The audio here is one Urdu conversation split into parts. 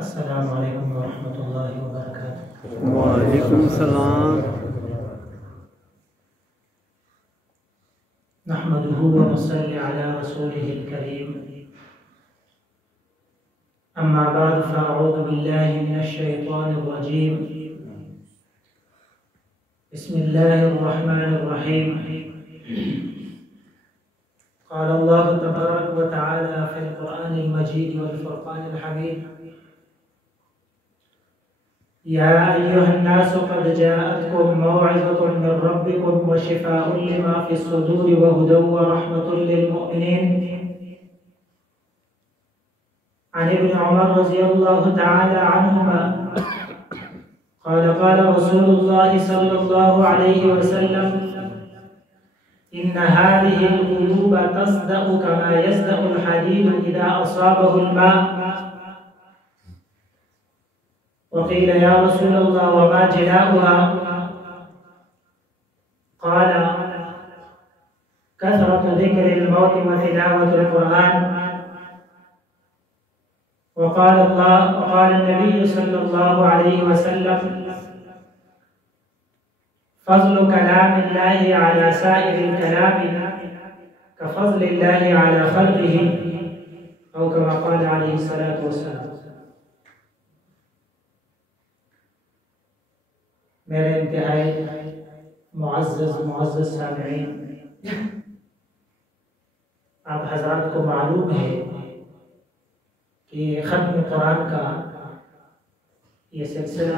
السلام علیکم ورحمۃ اللہ وبرکاتہ۔ وعلیکم السلام۔ نحمده ونصلي على رسوله الكريم، أما بعد فأعوذ بالله من الشيطان الرجيم، بسم الله الرحمن الرحيم۔ قال الله تبارك وتعالى في القرآن المجيد والفرقان الحميد: يا أيها الناس قد جاءتكم موعظة من ربكم وشفاء لما في الصدور وهدى ورحمة للمؤمنين۔ عن ابن عمر رضي الله تعالى عنهما قال قال رسول الله صلى الله عليه وسلم: إن هذه القلوب تصدأ كما يصدأ الحديد إذا أصابه الماء۔ وقيل يا رسول الله وما جلاؤها؟ قال: كثرة ذكر الموت وتلاوة القرآن۔ وقال النبي صلى الله عليه وسلم: فضل كلام الله على سائر الكلام كفضل الله على خلقه، أو كما قال عليه الصلاة والسلام۔ میرے انتہائی معزز سامعین، آپ حضرات کو معلوم ہے کہ ختم قرآن کا یہ سلسلہ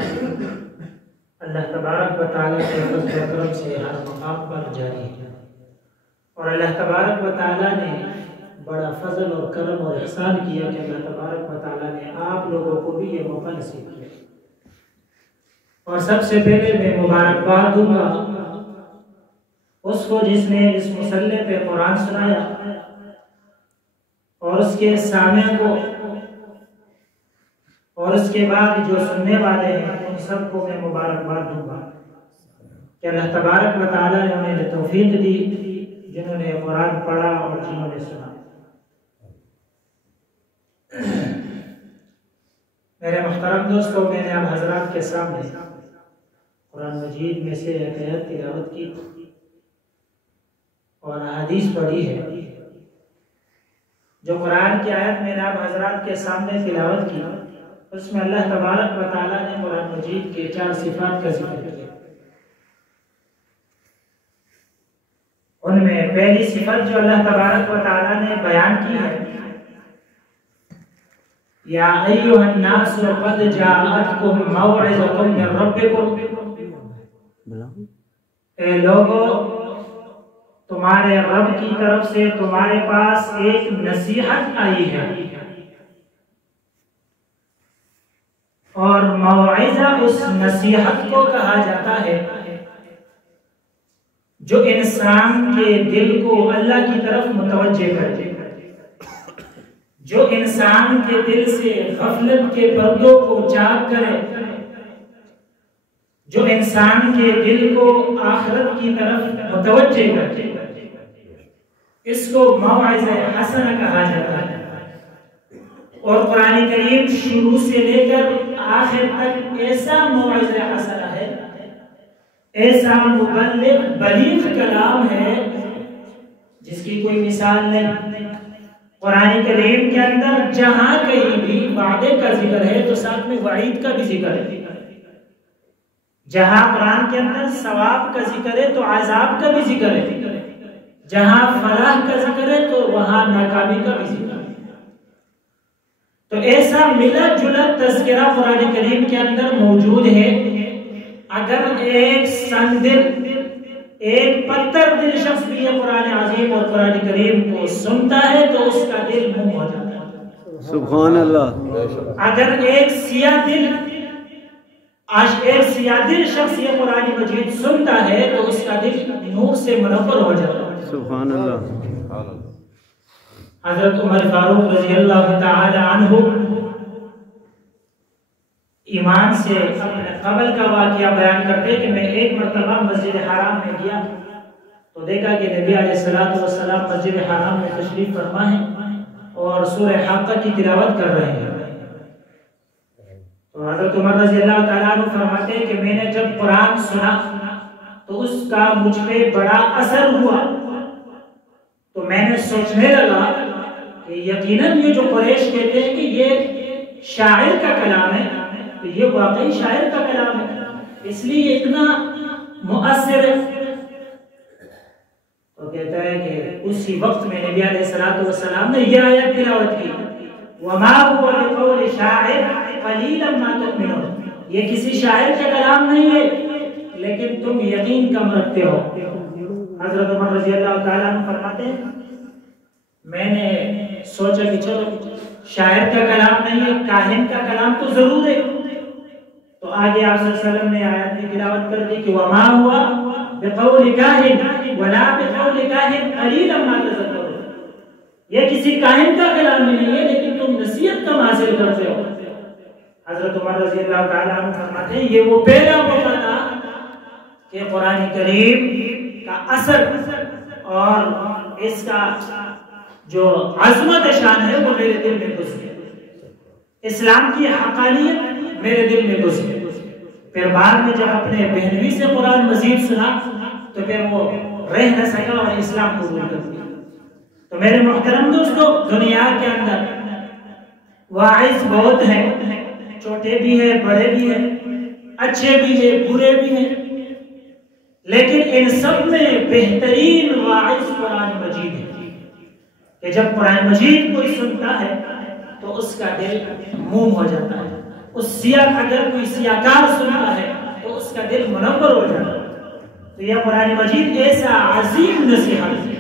اللہ تبارک و تعالیٰ کے فضل و کرم سے ہر مقام پر جاری ہے، اور اللہ تبارک و تعالیٰ نے بڑا فضل اور کرم اور احسان کیا کہ اللہ تبارک و تعالیٰ نے آپ لوگوں کو بھی یہ موقع نصیب کیا۔ اور سب سے پہلے میں مبارکباد دوں گا اس کو جس نے اس مسلح پہ قرآن سنایا، اور اس کے سامع کو، اور اس کے بعد جو سننے والے ہیں ان سب کو میں مبارکباد دوں گا کہ اللہ تبارک و تعالیٰ نے انہیں توفیق دی جنہوں نے قرآن پڑھا اور جنہوں نے سنا۔ میرے محترم دوستوں، میں نے اب حضرات کے سامنے قرآن مجید میں سے ایک آیت تلاوت کی اور حدیث پڑھی ہے۔ جو قرآن کی آیت میں نے اب حضرات کے سامنے تلاوت کی، اس میں اللہ تبارک و تعالیٰ نے قرآن مجید کے 4 صفات کا ذکر کیا۔ ان میں پہلی صفت جو اللہ تبارک و تعالیٰ نے بیان کی ہے: یا ایھا الناس قد جاءتکم موعظۃ من ربکم، اے لوگو تمہارے رب کی طرف سے تمہارے پاس ایک نصیحت آئی ہے۔ اور موعظہ اس نصیحت کو کہا جاتا ہے جو انسان کے دل کو اللہ کی طرف متوجہ کرے، جو انسان کے دل سے غفلت کے پردوں کو چاک کرے، جو انسان کے دل کو آخرت کی طرف متوجہ کرے، اس کو موعظہ حسنہ کہا جاتا ہے۔ اور قرآن کریم شروع سے لے کر آخر تک ایسا موعظہ حسنہ ہے، ایسا مبلغ بلیغ کلام ہے جس کی کوئی مثال نہیں۔ قرآن کریم کے اندر جہاں کہیں بھی وعدے کا ذکر ہے تو ساتھ میں وعید کا بھی ذکر ہے، جہاں قرآن کے اندر ثواب کا ذکر ہے تو عذاب کا بھی ذکر ہے، جہاں فلاح کا ذکر ہے تو وہاں ناکامی کا بھی ذکر ہے۔ تو ایسا ملا جلا تذکرہ قرآن کریم کے اندر موجود ہے۔ اگر ایک سنگ دل، ایک پتھر دل شخص بھی یہ قرآن عظیم اور قرآن کریم کو سنتا ہے تو اس کا دل منہ ہو جاتا ہے۔ سبحان اللہ۔ اگر ایک سیاہ دل شخص یہ قرآن مجید سنتا ہے تو اس کا دل نور سے منور ہو جاتا ہے۔ سبحان اللہ۔ حضرت عمر فاروق رضی اللہ تعالی عنہ ایمان سے اپنے قبل کا واقعہ بیان کرتے کہ میں ایک مرتبہ مسجد حرام میں گیا تو دیکھا کہ نبی علیہ السلام مسجد حرام میں تشریف فرما ہے اور سورہ حاقہ کی تلاوت کر رہے ہیں۔ تو حضرت عمر رضی اللہ تعالیٰ عنہ فرماتے ہیں کہ میں نے جب قرآن سنا تو اس کا مجھ پہ بڑا اثر ہوا، تو میں نے سوچنے لگا کہ یقیناً یہ جو قریش کہتے ہیں کہ یہ شاعر کا کلام ہے، تو یہ واقعی شاعر کا کلام ہے، اس لیے اتنا مؤثر ہے۔ تو کہتا ہے کہ اسی وقت میں نبی علیہ الصلوۃ والسلام نے یہ آیت تلاوت کی، وما هو بقول شاعر قلیلا ما تؤمنون، یہ کسی شاعر کا کلام نہیں ہے لیکن تم یقین کم رکھتے ہو۔ حضرت عمر رضی اللہ تعالیٰ عنہ فرماتے ہیں میں نے سوچا کہ چلو شاعر کا کلام نہیں ہے، کاہن کا کلام تو ضرور ہے، تو آگے آپ صلی اللہ علیہ وسلم نے آیت کی تلاوت کر دی کہ وما ہوا بقول کاہن ولا بقول کاہن قلیلا ما تذکرون، یہ کسی کاہن کا کلام نہیں ہے لیکن تم نصیحت کم حاصل کرتے ہو۔ حضرت عمر رضی اللہ تعالیٰ عنہ فرماتے ہیں یہ وہ پہلا موقع تھا کہ قرآن کریم کا اثر اور اس کا جو عظمت شان ہے وہ میرے دل میں گھس گیا، اسلام کی حقانیت میرے دل میں گھس گئی۔ پھر بعد میں جب اپنے بہنوی سے قرآن مزید سنا تو پھر وہ رہ نہ سکا اور اسلام قبول کر دیا۔ تو میرے محترم دوستو، دنیا کے اندر واعظ بہت ہیں، چھوٹے بھی ہیں، بڑے بھی ہیں، اچھے بھی ہیں، برے بھی ہیں، لیکن ان سب میں بہترین واعظ قرآن مجید ہے کہ جب قرآن مجید کوئی سنتا ہے تو اس کا دل موم ہو جاتا ہے، اگر کوئی سیاکار سنتا ہے تو اس کا دل منور ہو جاتا ہے۔ تو یہ قرآن مجید ایسا عظیم نصیحت ہے،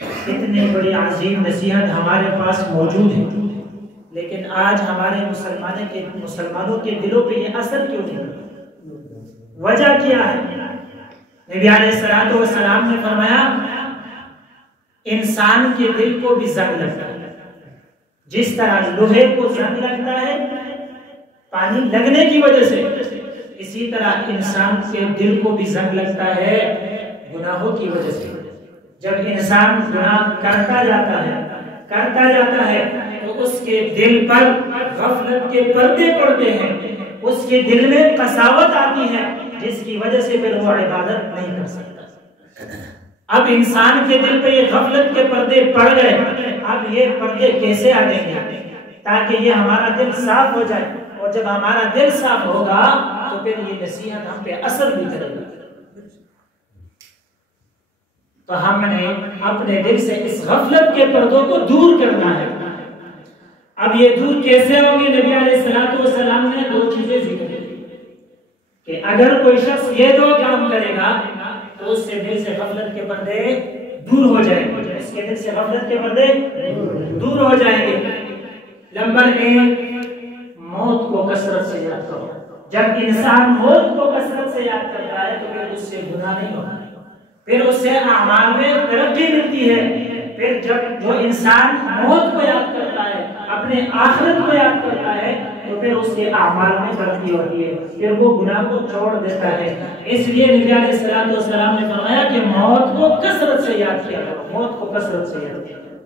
اتنی بڑی عظیم نصیحت ہمارے پاس موجود ہے، لیکن آج ہمارے مسلمانوں کے دلوں پہ یہ اثر کیوں نہیں؟ وجہ کیا ہے؟ نبی علیہ الصلوۃ والسلام نے فرمایا انسان کے دل کو بھی زنگ لگتا ہے، جس طرح لوہے کو زنگ لگتا ہے پانی لگنے کی وجہ سے، اسی طرح انسان کے دل کو بھی زنگ لگتا ہے گناہوں کی وجہ سے۔ جب انسان گناہ کرتا جاتا ہے تو اس کے دل پر غفلت کے پردے پڑتے ہیں، اس کے دل میں قساوت آتی ہے جس کی وجہ سے پھر وہ عبادت نہیں کر سکتا۔ اب انسان کے دل پہ یہ غفلت کے پردے پڑ گئے، اب یہ پردے کیسے آئیں گے تاکہ یہ ہمارا دل صاف ہو جائے، اور جب ہمارا دل صاف ہوگا تو پھر یہ نصیحت ہم پہ اثر بھی کرے گی۔ تو ہم نے اپنے دل سے اس غفلت کے پردوں کو دور کرنا ہے۔ اب یہ دور کیسے ہوگی؟ نبی علیہ الصلوۃ والسلام نے دو چیزیں ذکر کی کہ اگر کوئی شخص یہ دو کام کرے گا تو اس سے دل سے غفلت کے پردے دور ہو جائیں گے، اس کے دل سے غفلت کے پردے دور ہو جائیں گے۔ نمبر 1، موت کو کثرت سے یاد کرو۔ جب انسان موت کو کثرت سے یاد کرتا ہے تو پھر اس سے گناہ نہیں ہوتا، پھر اس سے اعمال میں ترقی ملتی ہے۔ پھر جب جو انسان موت کو یاد کرتا ہے، اپنے آخرت کو یاد کرتا ہے، تو پھر اس کے اعمال میں ترقی ہوتی ہے، پھر وہ گناہ کو چھوڑ دیتا ہے۔ اس لیے نبی علیہ الصلوۃ والسلام نے فرمایا کہ موت کو کثرت سے یاد کیا کرو، موت کو کثرت سے یاد کیا کرو۔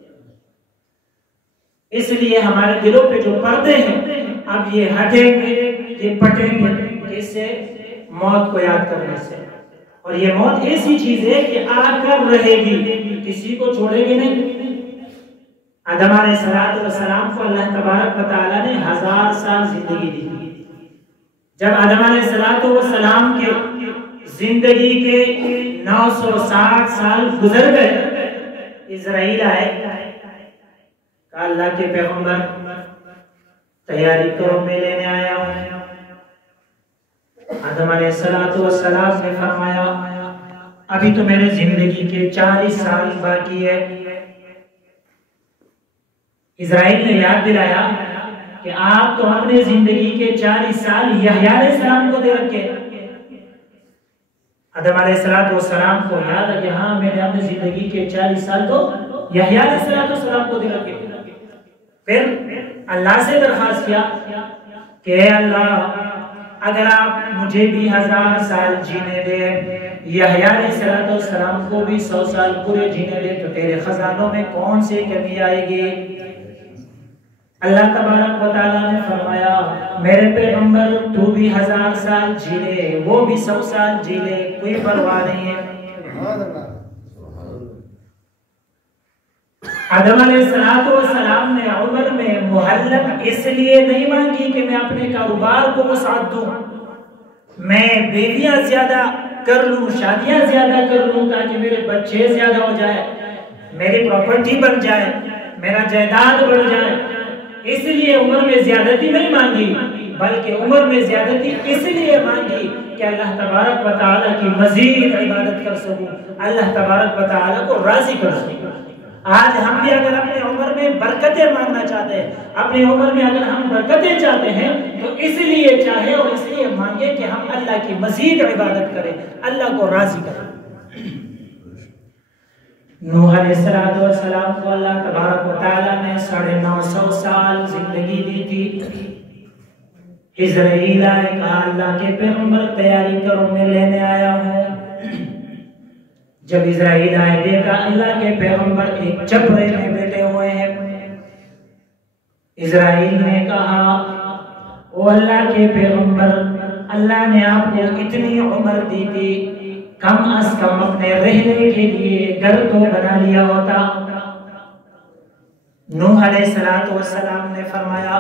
اس لیے ہمارے دلوں پہ جو پردے ہیں اب یہ ہٹیں گے، یہ پٹیں گے، اس سے موت کو یاد کرنے سے۔ اور یہ موت ایسی چیز ہے کہ آ کر رہے گی، کسی کو چھوڑے گی نہیں۔ آدم علیہ السلام کو اللہ تبارک و تعالیٰ نے 1000 سال زندگی دی۔ جب آدم علیہ السلام کے زندگی کے 960 سال گزر گئے، اسرائیل آئے، کہا اللہ کے پیغمبر تیاری کرو، میں لینے آیا ہوں۔ آدم علیہ السلام نے فرمایا ابھی تو میرے زندگی کے 40 سال باقی ہے۔ اسرائیل نے یاد دلایا کہ آپ تو اپنے زندگی کے 40 سال یحییٰ علیہ السلام کو دے رکھے۔ آدم علیہ السلام کو یاد ہے کہ ہاں میں نے اپنے زندگی کے 40 سال تو یحییٰ علیہ السلام کو دے رکھے۔ پھر اللہ سے درخواست کیا کہ اے اللہ اگر آپ مجھے بھی 1000 سال جینے دے، یحییٰ علیہ السلام کو بھی 100 سال پورے جینے دے، تو تیرے خزانوں میں کون سی کمی آئے گی؟ اللہ تبارک و تعالیٰ نے فرمایا میرے پیغمبر تو بھی 1000 سال جی لے، وہ بھی 100 سال جی لے، کوئی پرواہ نہیں ہے۔ آدم علیہ السلام نے عمر میں مہلت اس لیے نہیں مانگی کہ میں اپنے کاروبار کو وسعت دوں، میں بیویاں زیادہ کر لوں، شادیاں زیادہ کر لوں تاکہ میرے بچے زیادہ ہو جائے، میری پراپرٹی بن جائے، میرا جائیداد بڑھ جائے۔ اس لیے عمر میں زیادتی نہیں مانگی، بلکہ عمر میں زیادتی اس لیے مانگی کہ اللہ تبارک و تعالیٰ کی مزید عبادت کر سکوں، اللہ تبارک و تعالیٰ کو راضی کر سکوں۔ آج ہم بھی اگر اپنے عمر میں برکتیں مانگنا چاہتے ہیں، اپنی عمر میں اگر ہم برکتیں چاہتے ہیں تو اس لیے چاہے اور اس لیے مانگے کہ ہم اللہ کی مزید عبادت کریں، اللہ کو راضی کریں۔ نوح علیہ السلام کو اللہ تبارک و تعالیٰ نے 950 سال زندگی دی تھی۔ اسرائیل آئے، کہا اللہ کے پیغمبر تیاری کرو میں لینے آیا ہوں۔ جب اسرائیل آئے دیکھا اللہ کے پیغمبر ایک چپرے میں بیٹھے ہوئے ہیں۔ اسرائیل نے کہا او اللہ کے پیغمبر، اللہ نے آپ کو اتنی عمر دی تھی، کم از کم اپنے رہنے کے لیے گھر تو بنا لیا ہوتا۔ نوح علیہ السلام نے فرمایا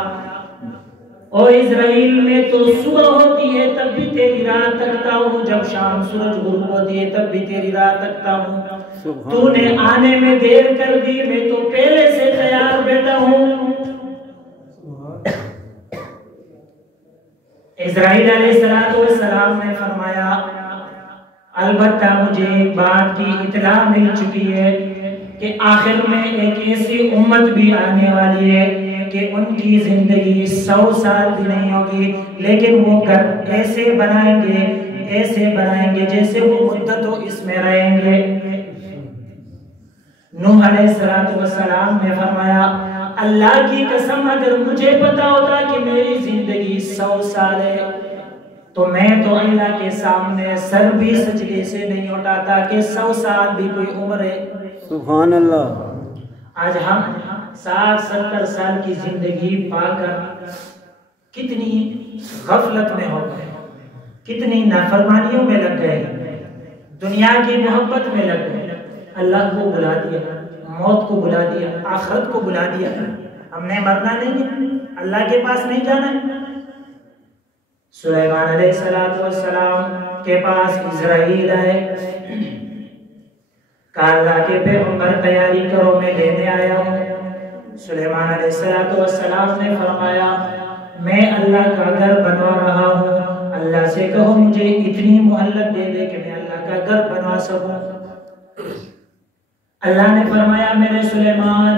او اسرائیل میں تو صبح ہوتی ہے تب بھی تیری راہ تکتا ہوں، جب شام سورج غروب ہوتی ہے تب بھی تیری راہ تکتا ہوں، تو نے آنے میں دیر کر دی، میں تو پہلے سے تیار بیٹھا ہوں۔ اسرائیل علیہ السلام نے فرمایا البتہ مجھے ایک بات کی اطلاع مل چکی ہے کہ آخر میں ایک ایسی امت بھی آنے والی ہے کہ ان کی زندگی 100 سال بھی نہیں ہوگی، لیکن وہ گھر ایسے بنائیں گے جیسے وہ مدت اس میں رہیں گے۔ نوح علیہ السلام نے فرمایا اللہ کی قسم اگر مجھے پتا ہوتا کہ میری زندگی 100 سال ہے تو میں تو اللہ کے سامنے سر بھی سجدے سے نہیں اٹھاتا کہ 100 سال بھی کوئی عمر ہے۔ سبحان اللہ۔ آج ہم 60-70 سال کی زندگی پا کر کتنی غفلت میں ہو گئے، کتنی نافرمانیوں میں لگ گئے، دنیا کی محبت میں لگ گئے، اللہ کو بلا دیا، موت کو بلا دیا، آخرت کو بلا دیا۔ ہم نے مرنا نہیں ہے، اللہ کے پاس نہیں جانا ہے۔ سلیمان علیہ السلام کے پاس اسرائیل آئے، کہا اللہ کے پیغمبر تیاری کرو میں لینے آیا ہوں۔ سلیمان علیہ السلام نے فرمایا میں اللہ کا گھر بنوا رہا ہوں، اللہ سے کہو مجھے اتنی مہلت دے دے کہ میں اللہ کا گھر بنوا سکوں۔ اللہ نے فرمایا میرے سلیمان،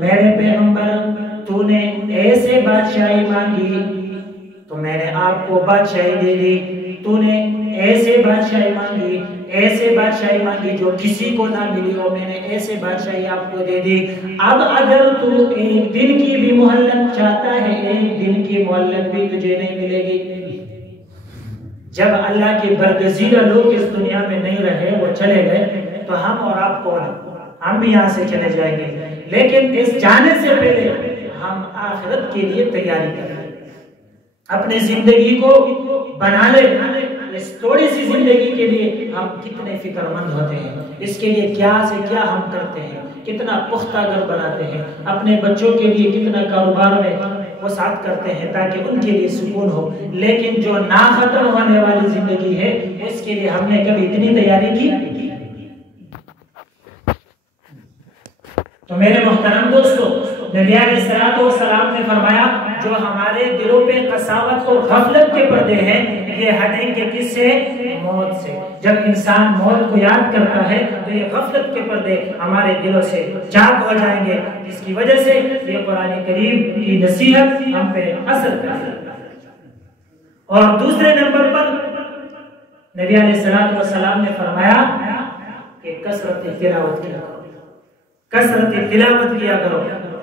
میرے پیغمبر، تو نے ایسے بادشاہی مانگی تو میں نے آپ کو بادشاہی دے دی، تو نے ایسے بادشاہی مانگی جو کسی کو نہ ملی ہو، میں نے ایسے بادشاہی آپ کو دے دی۔ اب اگر تو ایک دن کی بھی مہلت چاہتا ہے، ایک دن کی مہلت بھی تجھے نہیں ملے گی۔ جب اللہ کے برگزیدہ لوگ اس دنیا میں نہیں رہے، وہ چلے گئے، تو ہم اور آپ کون ہیں؟ ہم بھی یہاں سے چلے جائیں گے، لیکن اس جانے سے پہلے ہم آخرت کے لیے تیاری کریں، اپنے زندگی کو بنا لیں۔ اس تھوڑی سی زندگی کے لیے ہم کتنے فکر مند ہوتے ہیں، اس کے لیے کیا سے کیا ہم کرتے ہیں، کتنا پختہ گھر بناتے ہیں، اپنے بچوں کے لیے کتنا کاروبار میں وسعت کرتے ہیں تاکہ ان کے لیے سکون ہو، لیکن جو نا ختم ہونے والی زندگی ہے اس کے لیے ہم نے کبھی اتنی تیاری کی؟ تو میرے محترم دوستو، نبی علیہ السلام نے فرمایا جو ہمارے دلوں پہ قساوت اور غفلت کے پردے ہیں یہ ہٹیں گے کس سے؟ موت سے۔ جب انسان موت کو یاد کرتا ہے تو یہ غفلت کے پردے ہمارے دلوں سے چاک ہو جائیں گے، جس کی وجہ سے یہ قرآن کریم کی نصیحت ہم پہ اثر کرے۔ اور دوسرے نمبر پر نبی علیہ السلام نے فرمایا کہ کثرت تلاوت کیا کرو، کثرت تلاوت کیا کرو،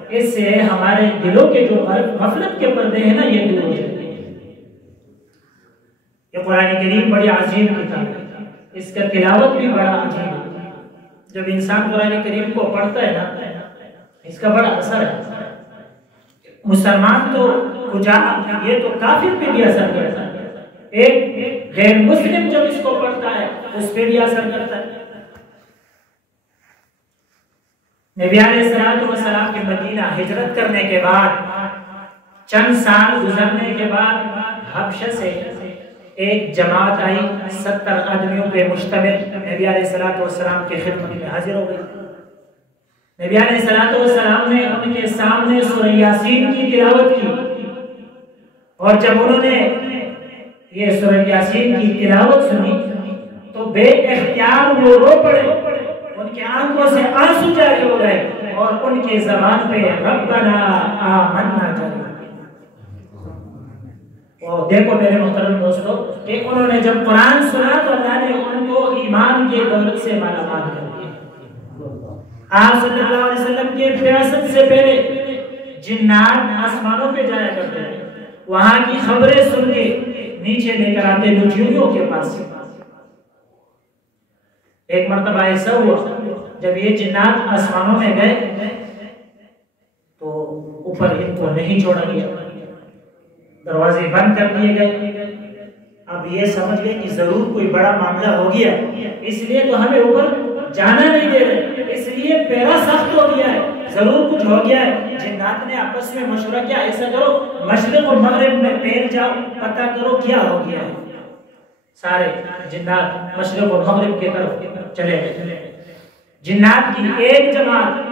اس سے ہمارے دلوں کے جو غفلت کے پردے ہیں نا یہ دور ہو جاتے ہیں۔ یہ قرآن کریم بڑی عظیم کتاب ہے، اس کا تلاوت بھی بڑا عظیم ہے۔ جب انسان قرآن کریم کو پڑھتا ہے نا اس کا بڑا اثر ہے۔ مسلمان تو یہ تو کافر پہ بھی اثر کرتا ہے، ایک غیر مسلم جب اس کو پڑھتا ہے اس پہ بھی اثر کرتا ہے۔ نبی علیہ السلام کے مدینہ ہجرت کرنے کے بعد چند سال گزرنے کے بعد حبشہ سے ایک جماعت آئی 70 آدمیوں پہ مشتمل، نبی علیہ السلام کی خدمت میں حاضر ہو گئی۔ نبی علیہ السلام نے ان کے سامنے سورہ یاسین کی تلاوت کی، اور جب انہوں نے یہ سورہ یاسین کی تلاوت سنی تو بے اختیار وہ رو پڑے، ان کی آنکھوں سے آنسو جاری ہو گئے اور ان کی زبان پہ ربنا آمنا جاری۔ اور دیکھو میرے محترم دوستو کہ انہوں نے جب قرآن سنا تو اللہ نے ان کو ایمان کے دولت سے مالا مال کر دیا۔ آپ صلی اللہ علیہ وسلم کے بعثت سے پہلے جنات آسمانوں پہ جایا کرتے ہیں، وہاں کی خبریں سن کے نیچے لے کر آتے نجومیوں کے پاس۔ ایک مرتبہ ایسا ہوا جب یہ جنات آسمانوں میں گئے تو اوپر ان کو نہیں چھوڑا گیا، دروازے بند کر دیے گئے۔ اب یہ سمجھ گئے کہ ضرور کوئی بڑا معاملہ ہو گیا، اس لیے تو ہمیں اوپر جانا نہیں دے رہے، اس لیے پیرا سخت ہو گیا ہے، ضرور کچھ ہو گیا ہے۔ جنات نے آپس میں مشورہ کیا، ایسا کرو مشرق اور مغرب میں پھیل جاؤ، پتہ کرو کیا ہو گیا ہے۔ سارے جنات مشرق اور مغرب کی طرف چلے گئے۔ جنات کی ایک جماعت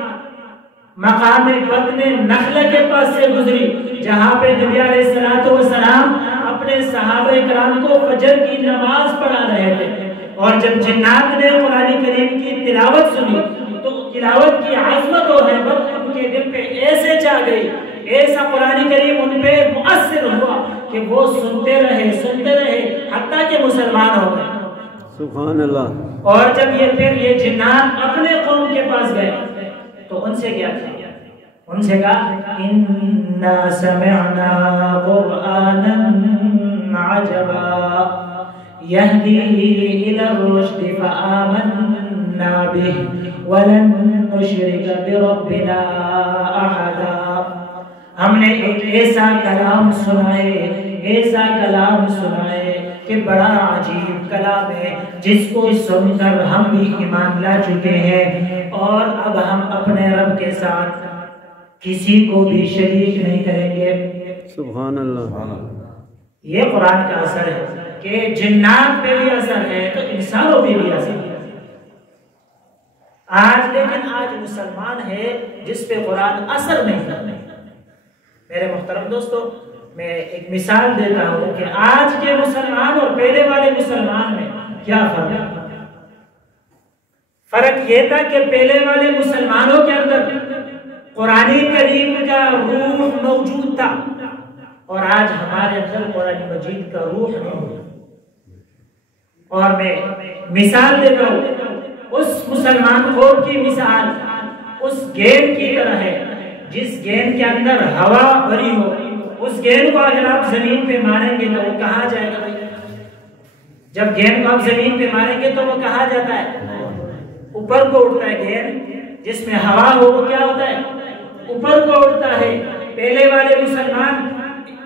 مقام بطن نخلہ کے پاس سے گزری، جہاں پہ نبی علیہ السلام اپنے صحابہ کرام کو فجر کی نماز پڑھا رہے تھے، اور جب جنات نے قرآن کریم کی تلاوت سنی تو تلاوت کی عظمت و ہیبت ان کے دل پہ ایسے چھا گئی، ایسا قرآن کریم ان پہ مؤثر ہوا کہ وہ سنتے رہے حتیٰ کہ مسلمان ہو گئے۔ سبحان اللہ۔ اور جب یہ جنات اپنے قوم کے پاس گئے تو ان سے کیا کیا؟ ان سے کہا اِنَّا سَمِعْنَا قُرْآنًا عَجَبًا يَهْدِي إِلَى الرُّشْدِ فَآمَنَّا بِهِ وَلَن نُشْرِكَ بِرَبِّنَا أَحَدًا۔ ہم نے ایک ایسا کلام سنائے کہ بڑا عجیب کلام ہے، جس کو سن کر ہم بھی ایمان لا چکے ہیں، اور اب ہم اپنے رب کے ساتھ کسی کو بھی شریک نہیں کریں گے۔ سبحان اللہ۔ یہ قرآن کا اثر ہے کہ جنات پہ بھی اثر ہے تو انسانوں پہ بھی اثر ہے۔ لیکن آج مسلمان ہے جس پہ قرآن اثر نہیں کرتا۔ میرے محترم دوستو، میں ایک مثال دیتا ہوں کہ آج کے مسلمان اور پہلے والے مسلمان میں کیا فرق ہے۔ فرق یہ تھا کہ پہلے والے مسلمانوں کے اندر قرآن کریم کا روح موجود تھا، اور آج ہمارے اندر قرآن مجید کا روح نہیں ہے۔ اور میں مثال دیتا ہوں، اس مسلمان قوم کی مثال اس گیند کی طرح ہے جس گیند کے اندر ہوا بھری ہو۔ اس گیند کو اگر آپ زمین پہ ماریں گے تو وہ کہاں جائے گا؟ جب گیند کو آپ زمین پہ ماریں گے تو وہ کہاں جاتا ہے؟ اوپر کو اٹھتا ہے۔ گیند جس میں ہوا ہو وہ کیا ہوتا ہے؟ اوپر کو اٹھتا ہے۔ پہلے والے مسلمان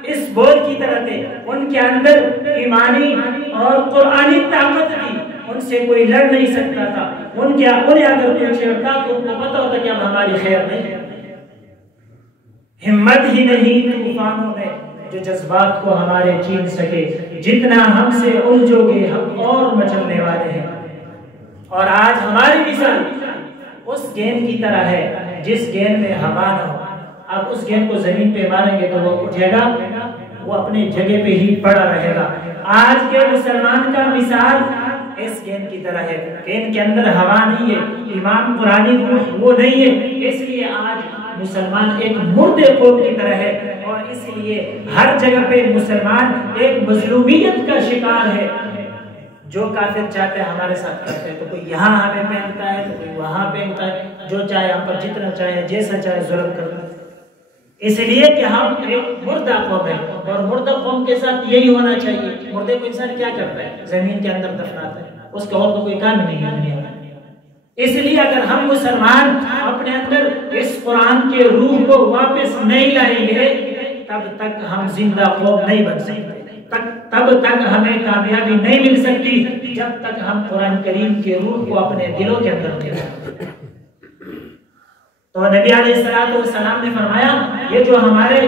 اس بوجھ کی طرح تھے، ان کے اندر ایمانی اور قرآنی طاقت تھی، ان سے کوئی لڑ نہیں سکتا تھا۔ انہیں اگر کوئی چھیڑتا تو ان کو پتا ہوتا کہ اب ہماری خیر نہیں۔ ہمت ہی نہیں طوفانوں میں جو جذبات کو ہمارے چھین سکے، جتنا ہم سے الجھو گے ہم اور مچلنے والے ہیں۔ اور آج ہماری مثال اس گیند کی طرح ہے جس گیند میں ہوا نہ ہو۔ اب اس گیند کو زمین پہ ماریں گے تو وہ اٹھے گا، وہ اپنی جگہ پہ ہی پڑا رہے گا۔ آج کے مسلمان کا مثال اس گیند کی طرح ہے، گیند کے اندر ہوا نہیں ہے، ایمان قرآنی روح وہ نہیں ہے۔ اس لیے آج مسلمان ایک مردے قوم کی طرح ہے، اور اس لیے ہر جگہ پہ مسلمان ایک مظلومیت کا شکار ہے۔ جو کافر چاہتے ہیں ہمارے ساتھ کرتے ہیں، تو کوئی یہاں ہمیں پہنتا ہے تو کوئی وہاں پہنتا ہے، جو چاہے ہم پر جتنا چاہے جیسا چاہے ظلم کرتا ہے۔ اس لیے کہ ہم ایک مردہ قوم ہے، اور مردہ قوم کے ساتھ یہی ہونا چاہیے۔ مردے کو انسان کیا کرتا ہے؟ زمین کے اندر دفناتا ہے، اس کا اور تو کوئی کام نہیں ہے۔ اس لیے اگر ہم مسلمان اپنے اندر اس قرآن کے روح کو واپس نہیں لائیں گے تب تک ہم زندہ قوم نہیں بن سکتے، تب تک ہمیں کامیابی نہیں مل سکتی جب تک ہم قرآن کریم کے روح کو اپنے دلوں کے اندر نہیں رکھتے۔ تو نبی علیہ السلام نے فرمایا یہ جو ہمارے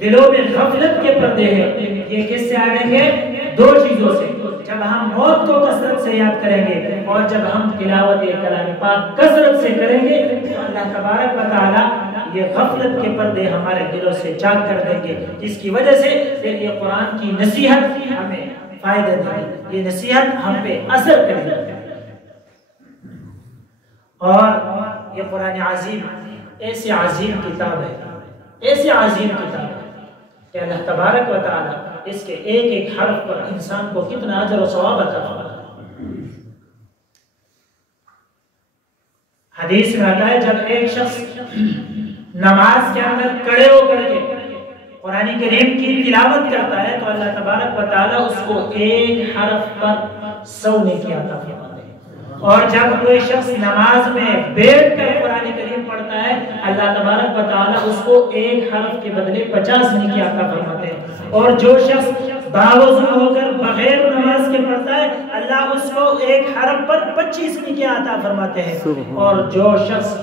دلوں میں غفلت کے پردے ہیں یہ کس سے آئیں گے؟ دو چیزوں سے، جب ہم موت کو کثرت سے یاد کریں گے اور جب ہم تلاوت کلام پاک کثرت سے کریں گے تو اللہ تبارک و تعالی یہ غفلت کے پردے ہمارے دلوں سے چاک کر دیں گے، جس کی وجہ سے پھر یہ قرآن کی نصیحت ہمیں فائدہ دے گی، یہ نصیحت ہم پہ اثر کرے گی۔ اور یہ قرآن عظیم ایسی عظیم کتاب ہے، ایسی عظیم کتاب ہے کہ اللہ تبارک و تعالی اس کے ایک ایک حرف پر انسان کو کتنا اجر و ثواب عطا فرماتا ہے۔ حدیث میں آتا ہے جب ایک شخص نماز کے اندر کھڑے ہو کر کے قرآن کریم کی تلاوت کرتا ہے تو اللہ تبارک و تعالی اس کو ایک حرف پر 100 نیکی عطا فرماتا ہے، اور جب کوئی شخص نماز میں بیٹھ کر قرآن کریم پڑھتا ہے اللہ تبارک و تعالی اس کو ایک حرف کے بدلے 50 نیکی عطا فرماتے ہیں، اور جو شخص باوضو ہو کر بغیر نماز کے پڑھتا ہے اللہ اس کو ایک حرف پر 25 نیکی عطا فرماتے ہیں، اور جو شخص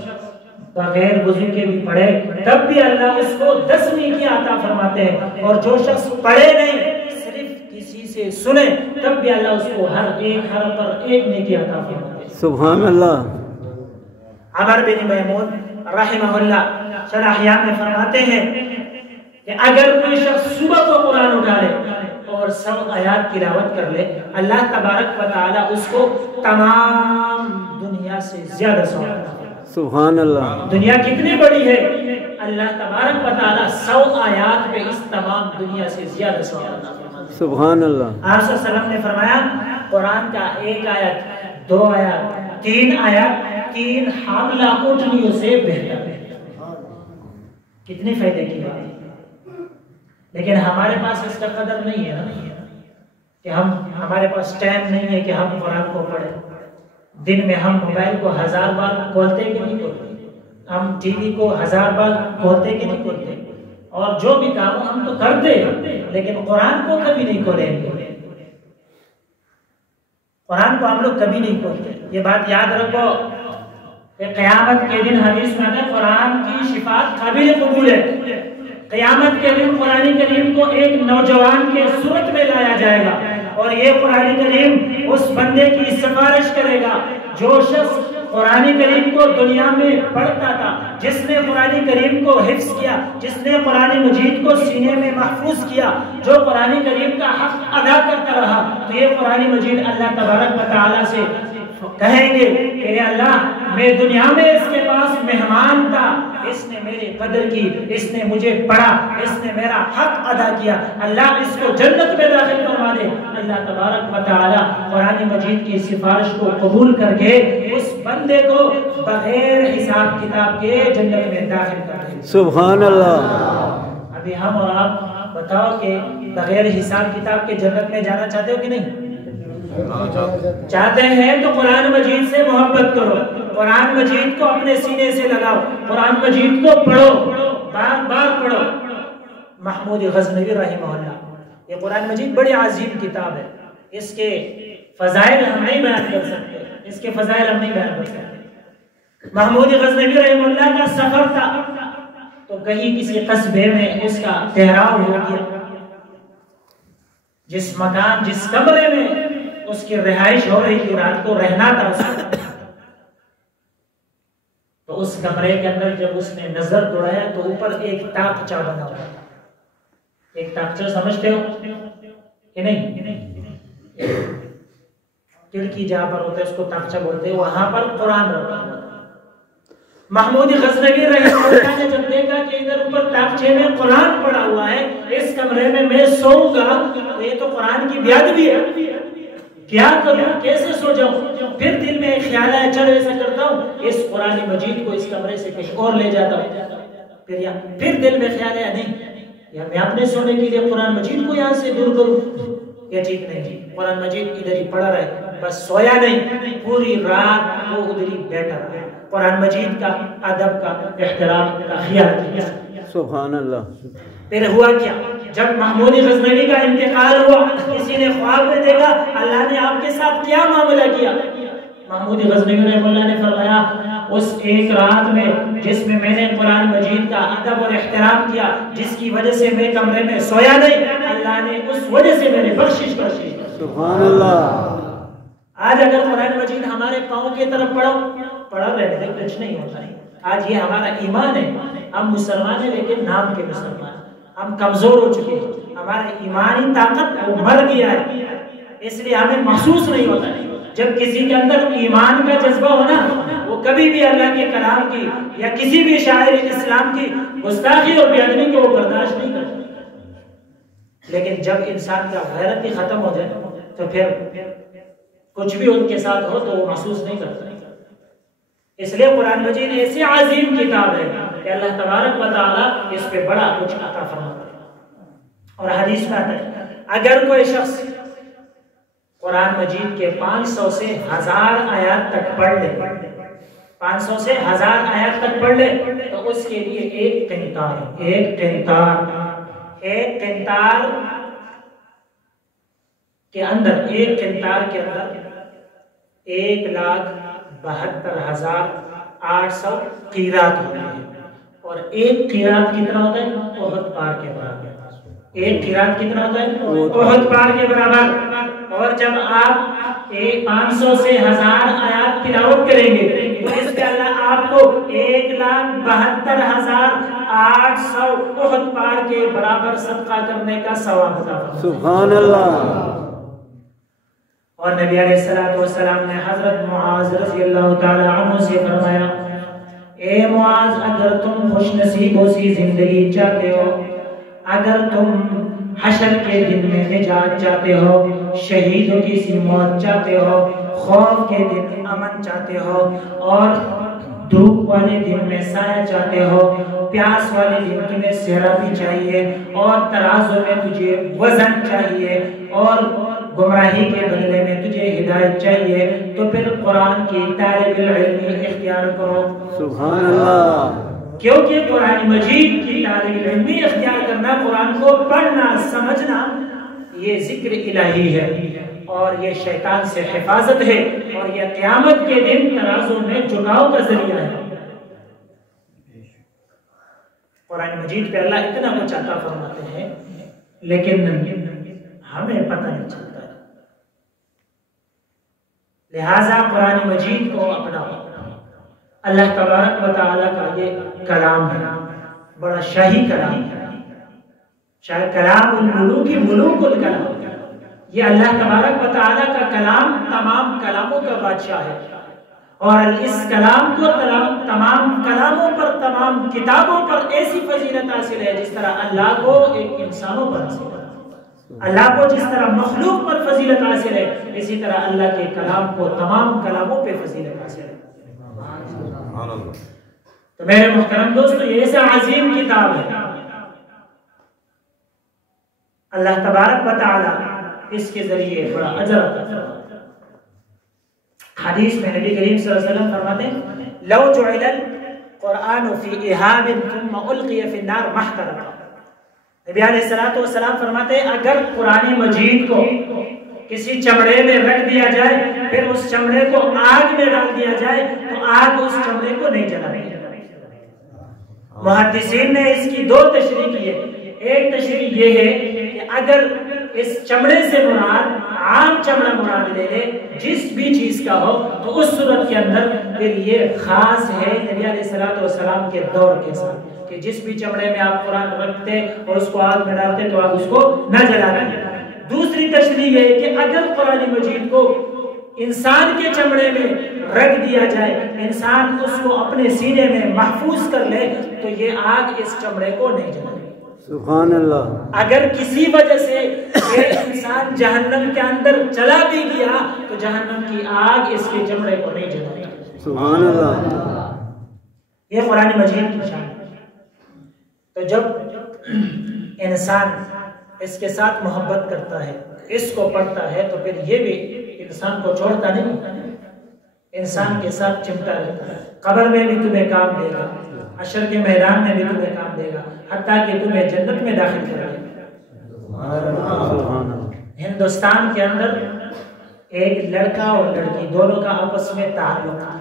بغیر وضو کے بھی پڑھے تب بھی اللہ اس کو 10 نیکی عطا فرماتے ہیں، اور جو شخص پڑھے نہیں صرف کسی سے سنے تب بھی اللہ اس کو ہر ایک حرف پر 1 نیکی عطا فرماتے ہیں۔ سبحان اللہ۔ عمر بن میمون رحمہ اللہ شرح احیاء میں فرماتے ہیں کہ اگر کوئی شخص صبح کو قرآن اٹھا لے اور 100 آیات تلاوت کر لے اللہ تبارک و تعالی اس کو تمام دنیا سے زیادہ ثواب عطا فرماتے ہیں۔ سبحان اللہ۔ دنیا کتنی بڑی ہے، اللہ تبارک و تعالی 100 آیات پہ اس تمام دنیا سے زیادہ ثواب عطا فرماتے ہیں۔ سبحان اللہ۔ آپ صلی اللہ علیہ وسلم نے فرمایا قرآن کا 1 آیت 2 آیت 3 آیت 3 حاملہ اونٹنیوں سے بہتر ہے۔ کتنی فائدے کی بات ہے، لیکن ہمارے پاس اس کا قدر نہیں ہے نا، کہ ہمارے پاس ٹائم نہیں ہے کہ ہم قرآن کو پڑھیں۔ دن میں ہم موبائل کو 1000 بار کھولتے کہ نہیں کھولتے، ہم ٹی وی کو 1000 بار کھولتے کہ نہیں کھولتے، اور جو بھی کام ہم تو کرتے ہیں لیکن قرآن کو کبھی نہیں کھولیں گے، قرآن کو ہم لوگ کبھی نہیں کھولتے۔ یہ بات یاد رکھو کہ قیامت کے دن حدیث میں ہے قرآن کی شفاعت قابل قبول ہے۔ قیامت کے دن قرآن کریم کو ایک نوجوان کے صورت میں لایا جائے گا اور یہ قرآن کریم اس بندے کی سفارش کرے گا جو شخص قرآن کریم کو دنیا میں پڑھتا تھا، جس نے قرآن کریم کو حفظ کیا، جس نے قرآن مجید کو سینے میں محفوظ کیا، جو قرآن کریم کا حق ادا کرتا رہا، تو یہ قرآن مجید اللہ تبارک و تعالی سے کہیں گے کہ اے اللہ میں دنیا میں اس کے پاس مہمان تھا، اس نے میری قدر کی، اس نے مجھے پڑھا، اس نے میرا حق ادا کیا، اللہ اس کو جنت میں داخل فرما دے۔ اللہ تبارک و تعالی قرآن مجید کی سفارش کو قبول کر کے اس بندے کو بغیر حساب کتاب کے جنت میں داخل کر دے۔ سبحان اللہ۔ ابھی ہم اور آپ بتاؤ کہ بغیر حساب کتاب کے جنت میں جانا چاہتے ہو کہ نہیں؟ چاہتے ہیں تو قرآن مجید سے محبت کرو، قرآن مجید کو اپنے سینے سے لگاؤ، قرآن مجید کو پڑھو، بار بار پڑھو۔ محمود غزنوی رحمہ اللہ، یہ قرآن مجید بڑی عظیم کتاب ہے، اس کے فضائل ہم نہیں بیان کر سکتے، اس کے فضائل ہم نہیں بیان کر سکتے۔ محمود غزنوی رحمہ اللہ کا سفر تھا تو کہیں کسی قصبے میں اس کا ٹھہراؤ ہو گیا، جس مکان جس کمرے میں اس کی رہائش ہو رہی تھی، رات کو رہنا تھا اس کو، تو اس کمرے کے اندر جب اس نے نظر دوڑایا تو اوپر ایک تاقچہ بنا ہوا تھا۔ ایک تاقچہ سمجھتے ہو کہ نہیں؟ کھڑکی جہاں پر ہوتا ہے اس کو تاقچہ بولتے ہیں، وہاں پر قرآن رکھا ہوا تھا۔ محمود غزنوی رحمہ اللہ نے جب دیکھا کہ ادھر اوپر تاقچے میں قرآن پڑا ہوا ہے، اس کمرے میں میں سوؤں گا تو یہ تو قرآن کی بیادبی ہے، کیا کروں، کیسے سو جاؤں؟ پھر دل میں ایک خیال آیا چلو ایسا کرتا ہوں اس قرآن مجید کو اس کمرے سے کہیں اور لے جاتا ہوں۔ پھر دل میں خیال آیا نہیں یا میں اپنے سونے کے لیے قرآن مجید کو یہاں سے دور کروں، یہ ٹھیک نہیں جی، قرآن مجید ادھر ہی پڑھا رہے، بس سویا نہیں، پوری رات وہ ادھر ہی بیٹھا رہا، قرآن مجید کا ادب کا احترام کا خیال کیا۔ سبحان اللہ۔ پھر ہوا کیا؟ جب محمود غزنوی کا انتقال ہوا، کسی نے خواب میں دیکھا اللہ نے آپ کے ساتھ کیا معاملہ کیا؟ محمود غزنوی رحمہ اللہ نے فرمایا اس ایک رات میں جس میں میں نے قرآن مجید کا ادب اور احترام کیا، جس کی وجہ سے میں کمرے میں سویا نہیں، اللہ نے اس وجہ سے میرے بخشش بخشی۔ سبحان اللہ۔ آج اگر قرآن مجید ہمارے پاؤں کی طرف پڑا رہے کچھ نہیں ہوتا ہے۔ آج یہ ہمارا ایمان ہے، ہم مسلمان ہیں لیکن نام کے مسلمان، ہم کمزور ہو چکے ہیں، ہمارا ایمانی طاقت وہ مر گیا ہے، اس لیے ہمیں محسوس نہیں ہوتا ہے۔ جب کسی کے اندر ایمان کا جذبہ ہونا، وہ کبھی بھی اللہ کے کلام کی یا کسی بھی شاعر اسلام کی گستاخی اور بے ادبی کو وہ برداشت نہیں کرتا۔ لیکن جب انسان کا غیرت ہی ختم ہو جائے تو پھر کچھ بھی ان کے ساتھ ہو تو وہ محسوس نہیں کرتا۔ اس لیے قرآن مجید ایسی عظیم کتاب ہے کہ اللہ تبارک و تعالی اس پہ بڑا کچھ عطا فرماتا ہے۔ اور حدیث میں آتا ہے اگر کوئی شخص قرآن مجید کے 500 سے 1000 آیات تک پڑھ لے، 500 سے 1000 آیات تک پڑھ لے تو اس کے لیے ایک قنطار کے اندر 1,72,800 قیرات ہوتے ہیں، اور ایک قیرات کتنا ہوتا ہے؟ احد پہاڑ کے برابر۔ ایک قیرات کتنا ہوتا ہے؟ احد پہاڑ کے برابر۔ اور جب آپ 500 سے 1000 آیات تلاوت کریں گے تو اس کے اللہ آپ کو 1,72,800 احد پہاڑ کے برابر صدقہ کرنے کا ثواب عطا فرمائے۔ سبحان اللہ۔ اور نبی علیہ الصلوۃ والسلام نے حضرت معاذ رضی اللہ تعالی عنہ سے فرمایا، اے معاذ اگر تم خوش نصیبوں سی زندگی چاہتے ہو، اگر تم حشر کے دن میں نجات چاہتے ہو، شہیدوں کی سی موت چاہتے ہو، خوف کے دن امن چاہتے ہو، اور دھوپ والے دن میں سایہ چاہتے ہو، پیاس والے دن تمہیں سیرابی چاہیے، اور ترازو میں تجھے وزن چاہیے، اور گمراہی کے بدلے میں تجھے ہدایت چاہیے، تو پھر قرآن کی طالب العلمی اختیار کرو۔ سبحان اللہ۔ کیونکہ قرآن مجید کی طالب علمی اختیار کرنا، قرآن کو پڑھنا سمجھنا، یہ ذکر الہی ہے، اور یہ شیطان سے حفاظت ہے، اور یہ قیامت کے دن ترازو میں جھکاؤ کا ذریعہ ہے۔ قرآن مجید پہ اللہ اتنا کچھ عطا فرماتے ہیں لیکن ہمیں پتہ نہیں چلتا ہے۔ لہٰذا قرآن مجید کو اپناؤ۔ اللہ تبارک و تعالیٰ کا یہ کلام ہے، بڑا شاہی کلام ہے، شاید کلام الملوک ملوک الکلام۔ یہ اللہ تبارک و تعالیٰ کا کلام تمام کلاموں کا بادشاہ ہے، اور اس کلام کو تمام کلاموں پر، تمام کتابوں پر ایسی فضیلت حاصل ہے جس طرح اللہ کو ایک انسانوں پر حاصل ہے۔ اللہ کو جس طرح مخلوق پر فضیلت حاصل ہے، اسی طرح اللہ کے کلام کو تمام کلاموں پہ فضیلت حاصل ہے۔ تو میرے محترم دوستو، یہ ایسا عظیم کتاب ہے، اللہ تبارک و تعالی اس کے ذریعے بڑا اجر عطا فرماتا ہے۔ حدیث میں نبی کریم صلی اللہ علیہ وسلم فرماتے ہیں لو جعل القرآن فی اہاب ثم القی فی النار ما احترق۔ نبی علیہ السلام فرماتے ہیں اگر قرآن مجید کو کسی چمڑے میں رکھ دیا جائے، پھر اس چمڑے کو آگ میں ڈال دیا جائے تو آگ اس چمڑے کو نہیں جلائے۔ محدثین نے اس کی 2 تشریح کی ہے۔ ایک تشریح یہ ہے کہ اگر اس چمڑے سے مراد عام چمڑا مراد لے لے، جس بھی چیز کا ہو، تو اس صورت کے اندر پھر یہ خاص ہے نبی علیہ السلام کے دور کے ساتھ، کہ جس بھی چمڑے میں آپ قرآن رکھتے اور اس کو آگ میں ڈالتے تو آپ اس کو نہ جلاتے۔ دوسری تشریح یہ ہے کہ اگر قرآن مجید کو انسان کے چمڑے میں رکھ دیا جائے، انسان اس کو اپنے سینے میں محفوظ کر لے، تو یہ آگ اس چمڑے کو نہیں جلائے۔ سبحان اللہ۔ اگر کسی وجہ سے ایک انسان جہنم کے اندر چلا بھی گیا تو جہنم کی آگ اس کے چمڑے کو نہیں جلائے۔ سبحان اللہ۔ یہ قرآن مجید کی شان ہے۔ تو جب انسان اس کے ساتھ محبت کرتا ہے، اس کو پڑھتا ہے، تو پھر یہ بھی انسان کو چھوڑتا نہیں، انسان کے ساتھ چمٹا رہتا ہے۔ قبر میں بھی تمہیں کام دے گا، حشر کے میدان میں بھی تمہیں کام دے گا، حتیٰ کہ تمہیں جنت میں داخل کر دے۔ ہندوستان کے اندر ایک لڑکا اور لڑکی دونوں کا آپس میں تعلق تھا،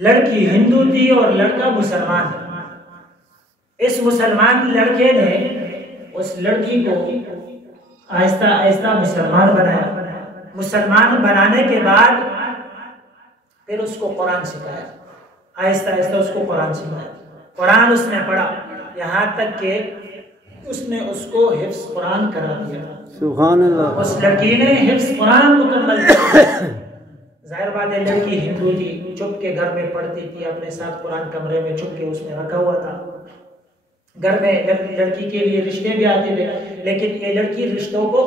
لڑکی ہندو تھی اور لڑکا مسلمان تھا۔ اس مسلمان لڑکے نے اس لڑکی کو آہستہ آہستہ مسلمان بنایا، مسلمان بنانے کے بعد پھر اس کو قرآن سکھایا، آہستہ آہستہ اس کو قرآن سکھایا، قرآن اس نے پڑھا، یہاں تک کہ اس نے اس کو حفظ قرآن کرا دیا۔ سبحان اللہ۔ اس لڑکی نے حفظ قرآن مکمل کیا۔ ظاہر بات ہے لڑکی ہندو تھی، چپ کے گھر میں پڑھتی تھی، اپنے ساتھ قرآن کمرے میں چپ کے اس میں رکھا ہوا تھا، گھر میں لڑکی کے لیے رشتے بھی آتے تھے، لیکن یہ لڑکی رشتوں کو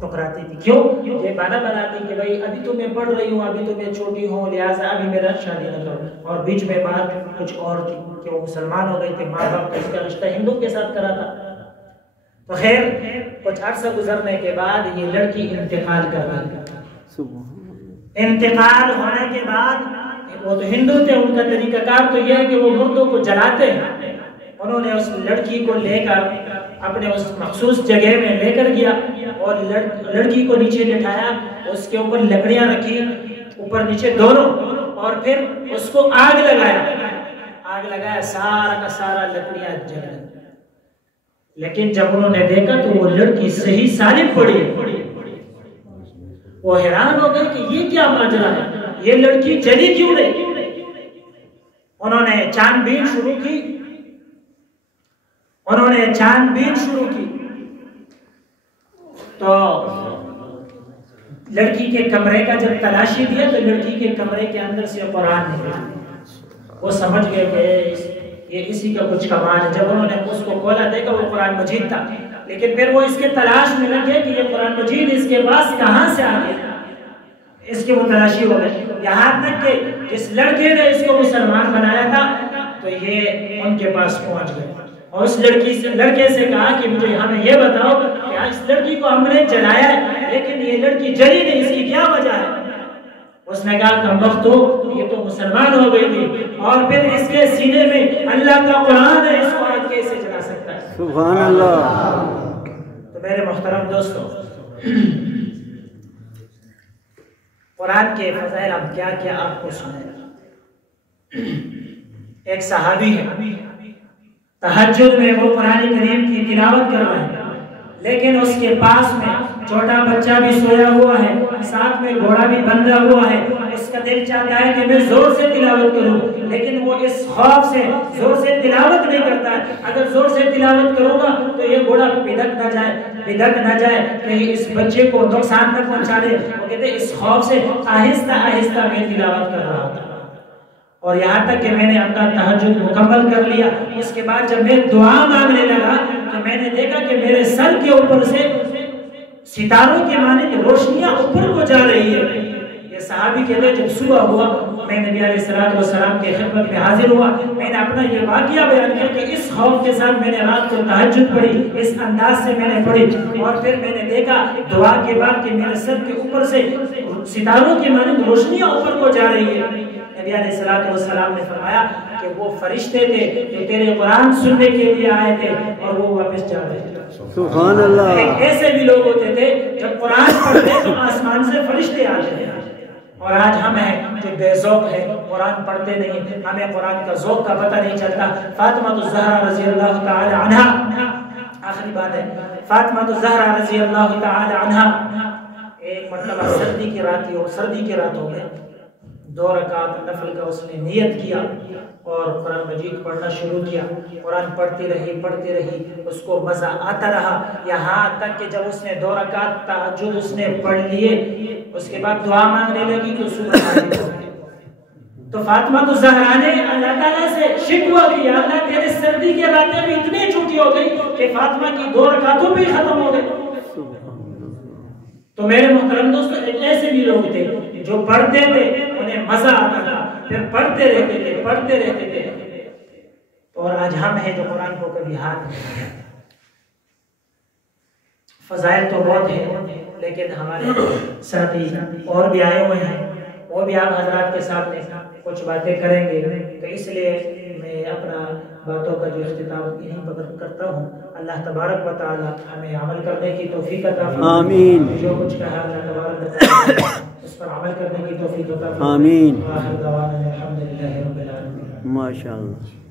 ٹکراتی تھی۔ کیوں؟ یہ بہانہ بناتی کہ بھائی ابھی تو میں پڑھ رہی ہوں، ابھی تو میں چھوٹی ہوں، لہٰذا ابھی میرا شادی نہ کرو۔ اور بیچ میں بات کچھ اور تھی کہ وہ مسلمان ہو گئی تھی، ماں باپ کا اس کا رشتہ ہندو کے ساتھ کرا تھا۔ تو خیر کچھ عرصہ گزرنے کے بعد یہ لڑکی انتقال کر گئی۔ انتقال ہونے کے بعد وہ تو ہندو تھے، ان کا طریقہ کار تو یہ ہے کہ وہ مردوں کو جلاتے ہیں۔ انہوں نے اس لڑکی کو لے کر اپنے اس مخصوص جگہ میں لے کر گیا اور لڑکی کو نیچے لٹایا، اس کے اوپر لکڑیاں رکھی اوپر نیچے دونوں، اور پھر اس کو آگ لگایا، سارا کا سارا لکڑیاں جل گئی۔ لیکن جب انہوں نے دیکھا تو وہ لڑکی صحیح سالم پڑی، وہ حیران ہو گئے کہ یہ کیا ماجرا ہے، یہ لڑکی جلی کیوں نہیں؟ انہوں نے چھان بین شروع کی تو لڑکی کے کمرے کا جب تلاشی دیا تو لڑکی کے کمرے کے اندر سے قرآن نکلا۔ وہ سمجھ گئے کہ یہ اسی کا کچھ کمال ہے۔ جب انہوں نے اس کو کھولا دیکھا وہ قرآن مجید تھا، لیکن پھر وہ اس کے تلاش میں لگے کہ یہ قرآن مجید اس کے پاس کہاں سے آ گیا، اس کے وہ تلاشی ہو گئے، یہاں تک کہ جس لڑکے نے اس کو مسلمان بنایا تھا تو یہ ان کے پاس پہنچ گئے اور اس لڑکے سے کہا کہ مجھے ہمیں یہ بتاؤ کہ اس لڑکی کو ہم نے جلایا ہے لیکن یہ لڑکی جلی نہیں، اس کی کیا وجہ ہے؟ اس نے کہا کہ وقت ہو یہ تو مسلمان ہو گئی تھی اور پھر اس کے سینے میں اللہ کا قرآن ہے، اس کو آگ کیسے جلا سکتا ہے؟ سبحان اللہ۔ تو میرے محترم دوستو، قرآن کے فضائل اب کیا کیا آپ کو سنیں۔ ایک صحابی ہے، تہجد میں وہ قرآن کریم کی تلاوت کر رہے ہیں، لیکن اس کے پاس میں چھوٹا بچہ بھی سویا ہوا ہے، ساتھ میں گھوڑا بھی بندھا ہوا ہے۔ اس کا دل چاہتا ہے کہ میں زور سے تلاوت کروں، لیکن وہ اس خوف سے زور سے تلاوت نہیں کرتا ہے، اگر زور سے تلاوت کروں گا تو یہ گھوڑا بدک نہ جائے کہیں اس بچے کو نقصان نہ پہنچا دے۔ وہ کہتے ہیں اس خوف سے آہستہ آہستہ میں تلاوت کر رہا تھا، اور یہاں تک کہ میں نے اپنا تہجد مکمل کر لیا۔ اس کے بعد جب میں دعا مانگنے لگا تو میں نے دیکھا کہ میرے سر کے اوپر سے ستاروں کے مانند روشنیاں اوپر کو جا رہی ہے۔ یہ صحابی کہتے ہیں جب صبح ہوا میں نبی علیہ الصلوۃ والسلام کے خدمت میں حاضر ہوا، میں نے اپنا یہ واقعہ بیان کیا کہ اس خوف کے ساتھ میں نے رات کو تہجد پڑھی، اس انداز سے میں نے پڑھی، اور پھر میں نے دیکھا دعا کے بعد کہ میرے سر کے اوپر سے ستاروں کے مانند روشنیاں اوپر کو جا رہی ہے۔ نبی علیہ الصلوۃ والسلام نے فرمایا کہ وہ فرشتے تھے جو تیرے قرآن سننے کے لیے آئے تھے اور وہ واپس جا رہے تھے۔ سبحان اللہ۔ ایسے بھی لوگ ہوتے تھے جب قرآن پڑھتے تو آسمان سے فرشتے آتے ہیں، اور آج ہم ہیں جو بے ذوق ہے، قرآن پڑھتے نہیں، ہمیں قرآن کا ذوق کا پتہ نہیں چلتا۔ فاطمہ الزہرا رضی اللہ تعالی عنہا، آخری بات ہے، فاطمہ الزہرا رضی اللہ تعالی عنہا ایک مرتبہ سردی کی راتوں میں 2 رکعت نفل کا اس نے نیت کیا اور قرآن مجید پڑھنا شروع کیا۔ قرآن پڑھتی رہی، اس کو مزہ آتا رہا، یہاں تک کہ جب اس نے 2 رکعت تہجد اس نے پڑھ لیے، اس کے بعد دعا مانگنے لگی تو صبح تو فاطمہ تو زہرا نے اللہ تعالیٰ سے شکوہ کیا، اللہ تیرے سردی کی راتیں بھی اتنی چھوٹی ہو گئی کہ فاطمہ کی 2 رکعتوں بھی ختم ہو گئی۔ تو میرے محترم دوستو، ایسے بھی لوگ تھے جو پڑھتے تھے انہیں مزہ آتا تھا، پھر پڑھتے رہتے تھے، اور آج ہم ہیں جو قرآن کو کبھی ہاتھ نہیں لگاتے۔ فضائل تو بہت ہیں، لیکن ہمارے ساتھی اور بھی آئے ہوئے ہیں، وہ بھی آپ حضرات کے سامنے کچھ باتیں کریں گے، تو اس لیے میں اپنا باتوں کا جو اختتام یہیں پر کرتا ہوں. اللہ تبارک و تعالی ہمیں عمل کرنے کی توفیق عطا فرمائے. آمین. جو کچھ کہا اللہ تبارک و تعالی اس پر عمل کرنے کی توفیق عطا فرمائے. آمین. آخر دعوانا الحمدللہ رب العالمین. ماشاء اللہ.